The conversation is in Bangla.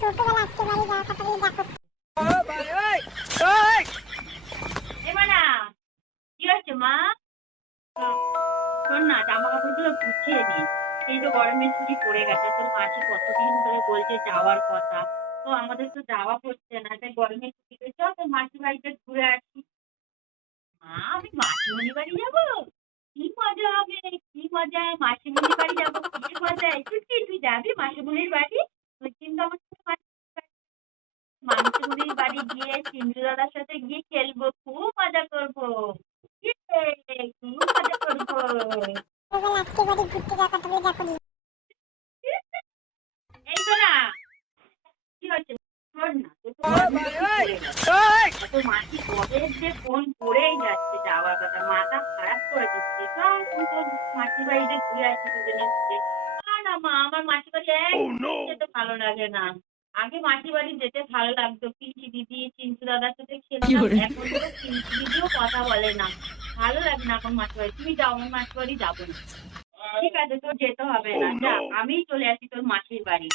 ছোটবেলা বাড়ি তো তো আমাদের তো যাওয়া হচ্ছে না, তাই গরমের ছুটিতে চল, তোর মাসি বাড়িতে ঘুরে আসি। মা, আমি মাসিমণি বাড়ি যাব? কি মজা হবে, কি মজা মাসিমণি বাড়ি যাব মজা ছুটি তুই যাবি মাসিমণির বাড়ি? তুই কিন্তু আমার সাথে মাসিমণির বাড়ি মাসিমণির বাড়ি গিয়ে চিন্টু দাদার সাথে গিয়ে খেলব খুব মজা করব। ইয়ে, খুব মজা করব। বাড়ি ঘুরতে যাওয়ার কথা বলে দেখো এই তো না কি হচ্ছে শোন না তোর তো গরমের ছুটি পড়ে গেছে। তোর মাসি কবে যে ফোন করেই যাচ্ছে যাওয়ার কথা। মাথা খারাপ করে দিচ্ছে। চল তোর মাসির বাড়িতে ঘুরে আসি দুজনে মিলে। না না মা আমার মাসির বাড়ি একদম যেতে ভালো লাগে না। আগে মাটি বাড়ি যেতে ভালো লাগতো। পিসি দিদি চিন্টু দাদার সাথে খেলতাম এখন তো চিন্টু দিদিও কথা বলে না। ভালো লাগে না এখন মাটি বাড়ি। তুমি যাও আমি মাটি বাড়ি যাব না। ঠিক আছে তোর যেতে হবে না। যা আমি চলে আসি তোর মাসির বাড়ি।